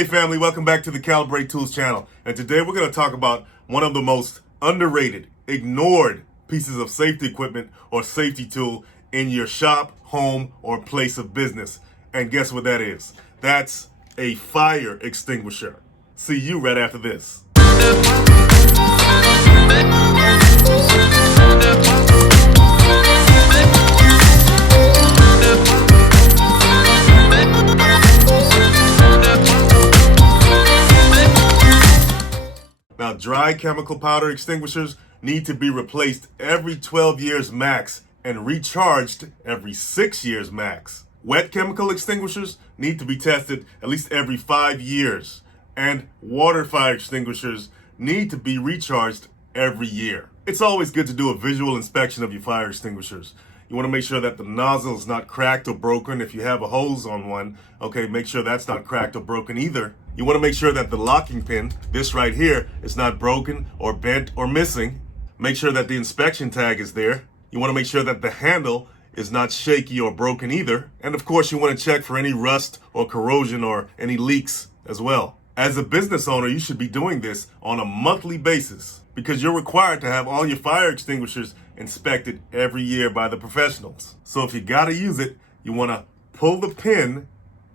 Hey family, welcome back to the Calibrate Tools channel. And today we're going to talk about one of the most underrated, ignored pieces of safety equipment or safety tool in your shop, home, or place of business. And guess what that is? That's a fire extinguisher. See you right after this. Now, dry chemical powder extinguishers need to be replaced every 12 years max and recharged every 6 years max. Wet chemical extinguishers need to be tested at least every 5 years. And water fire extinguishers need to be recharged every year. It's always good to do a visual inspection of your fire extinguishers. You want to make sure that the nozzle is not cracked or broken. If you have a hose on one, okay, make sure that's not cracked or broken either. You want to make sure that the locking pin, this right here, is not broken or bent or missing. Make sure that the inspection tag is there. You want to make sure that the handle is not shaky or broken either. And of course, you want to check for any rust or corrosion or any leaks as well. As a business owner, you should be doing this on a monthly basis because you're required to have all your fire extinguishers inspected every year by the professionals. So if you gotta use it, you wanna pull the pin,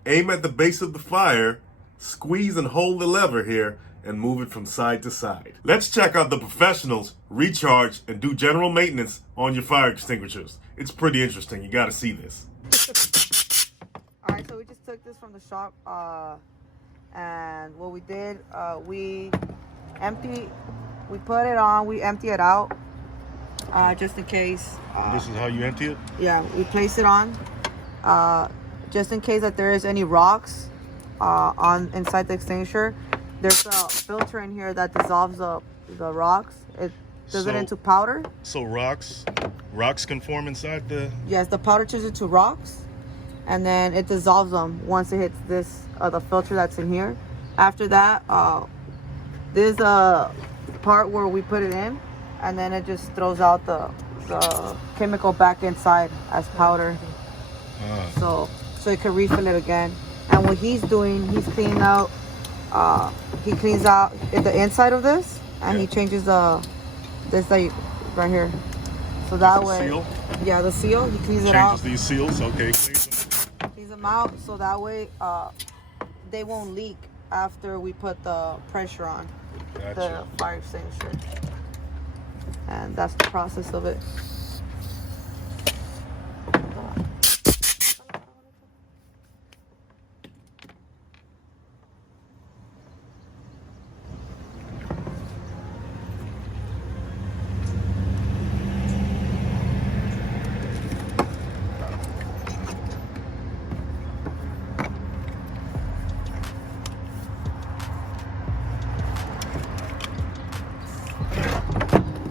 aim at the base of the fire, squeeze and hold the lever here, and move it from side to side. Let's check out the professionals recharge and do general maintenance on your fire extinguishers. It's pretty interesting. You gotta see this. All right, so we just took this from the shop, and what we did, we put it on, we empty it out, just in case. This is how you empty it? Yeah, we place it on, just in case that there is any rocks inside the extinguisher. There's a filter in here that dissolves the rocks. It does it into powder. So rocks can form inside the... Yes, the powder turns into rocks, and then it dissolves them once it hits this, the filter that's in here. After that, there's a part where we put it in, and then it just throws out the chemical back inside as powder. So it can refill it again. And what he's doing, he's cleaning out. He cleans out the inside of this, and he changes this like right here. So that way, seal? Yeah, the seal. He cleans it Changes out. these seals, okay. Cleans them out, so that way they won't leak after we put the pressure on the fire extinguisher. And that's the process of it.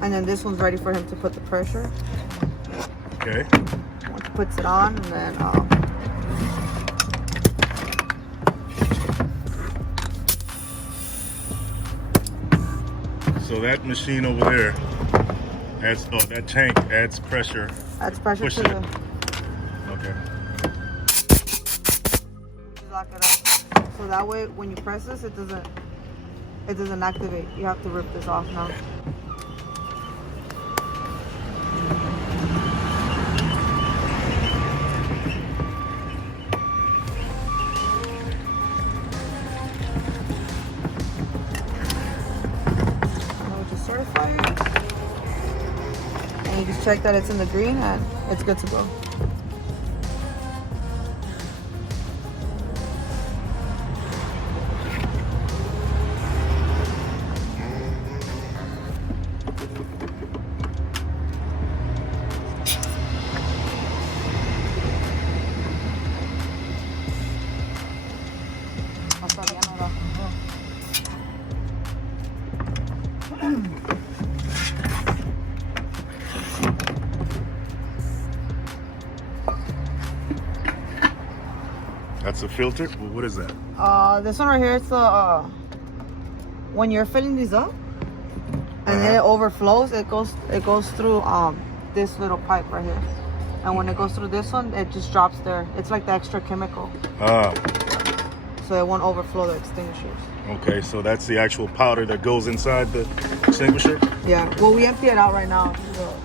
And then this one's ready for him to put the pressure. Okay. Once he puts it on, and then so that machine over there adds, that tank adds pressure. Adds pressure Push to it. Okay. Lock it up. So that way, when you press this, it doesn't activate. You have to rip this off now. Certify it, and you just check that it's in the green, and it's good to go. That's a filter? What is that? This one right here, it's when you're filling these up and then it overflows, it goes through this little pipe right here. And when it goes through this one, it just drops there. It's like the extra chemical. so it won't overflow the extinguishers. Okay, so that's the actual powder that goes inside the extinguisher? Yeah, well, we empty it out right now. So.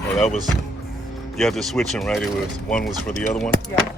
Oh, that was, you had to switch them, right? It was, one was for the other one? Yeah.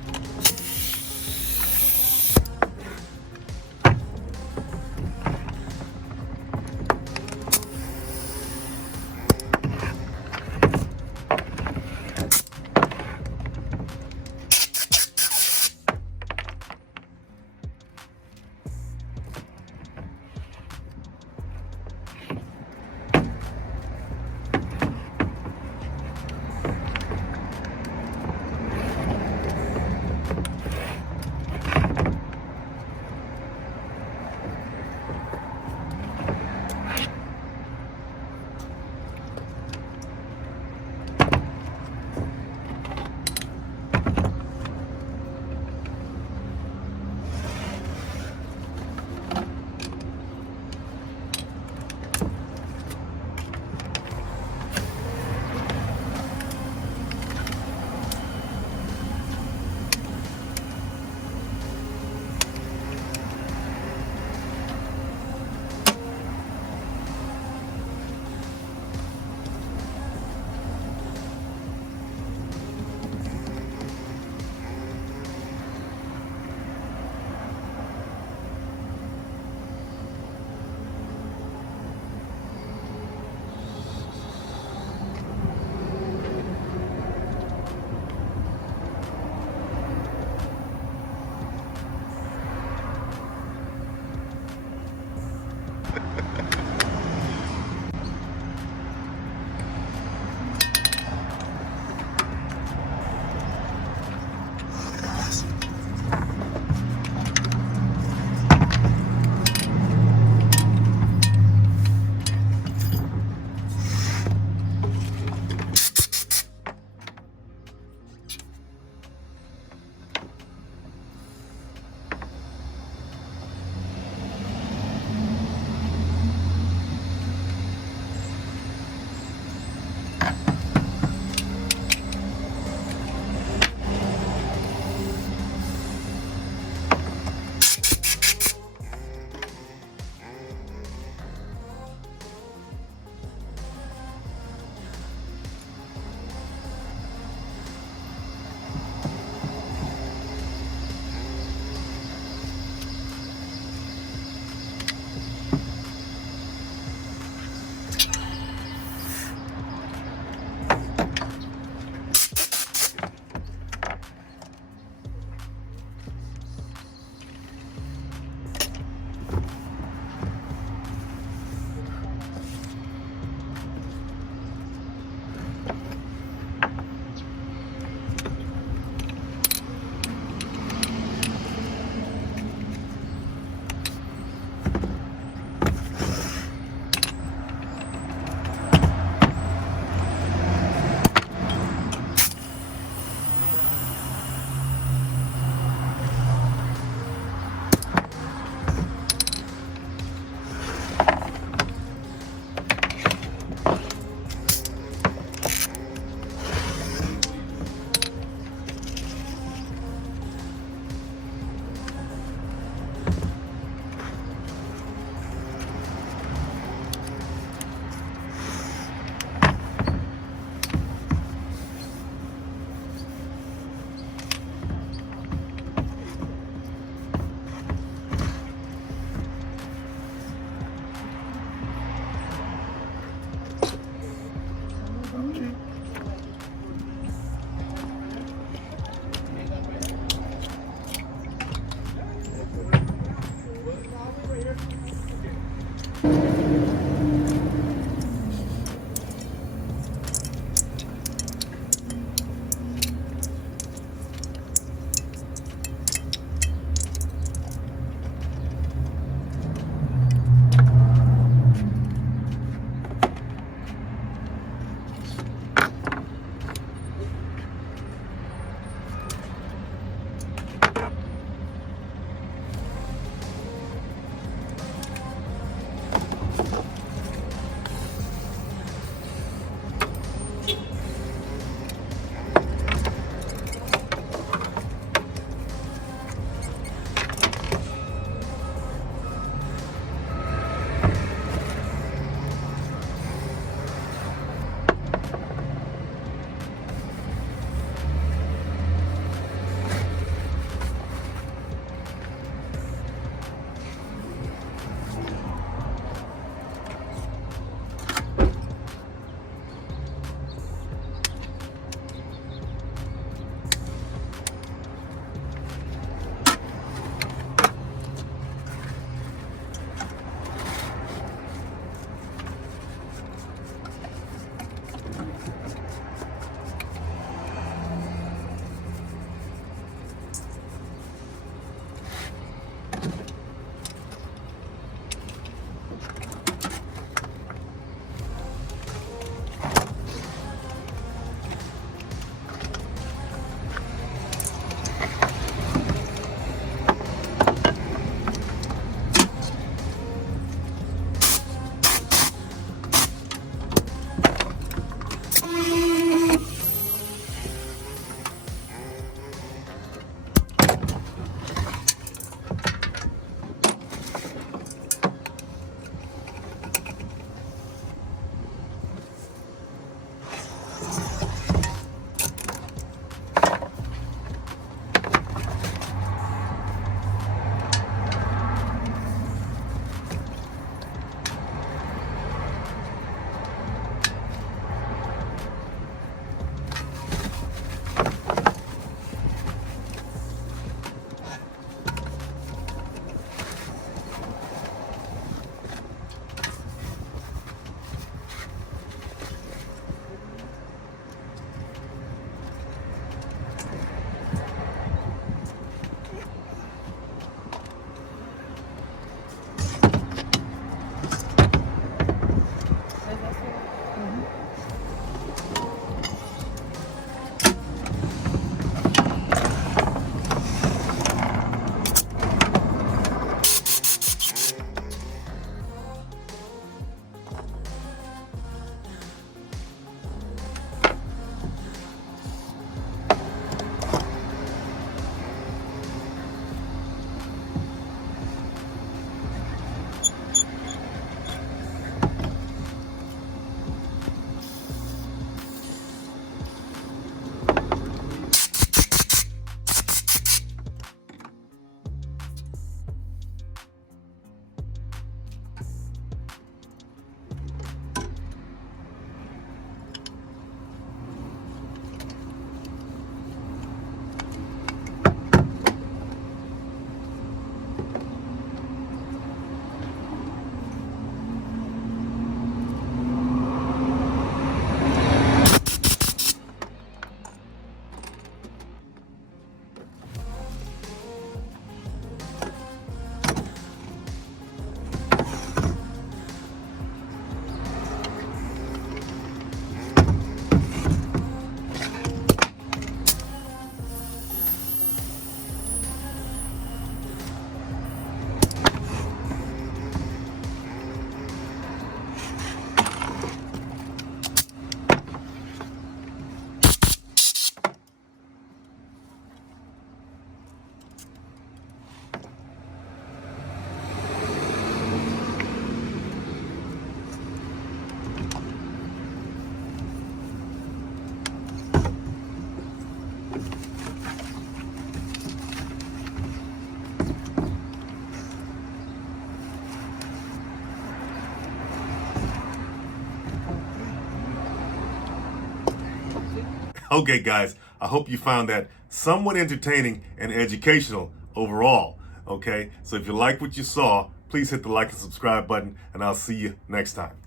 Okay, guys, I hope you found that somewhat entertaining and educational overall. Okay, so if you like what you saw, please hit the like and subscribe button, and I'll see you next time.